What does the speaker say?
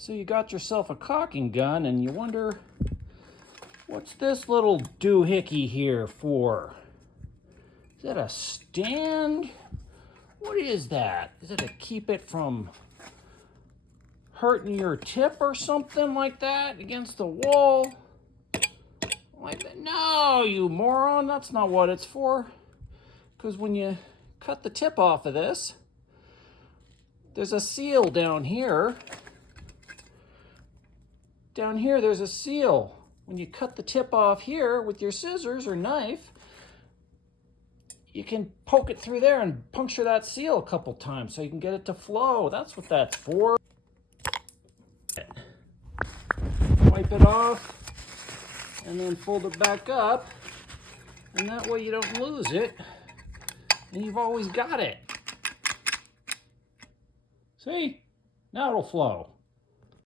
So you got yourself a caulking gun and you wonder, what's this little doohickey here for? Is that a stand? What is that? Is it to keep it from hurting your tip or something like that against the wall? Like that? No, you moron, that's not what it's for. Because when you cut the tip off of this, there's a seal down here. Down here, there's a seal. When you cut the tip off here with your scissors or knife, you can poke it through there and puncture that seal a couple times so you can get it to flow. That's what that's for. Wipe it off and then fold it back up, and that way you don't lose it and you've always got it. See? Now it'll flow.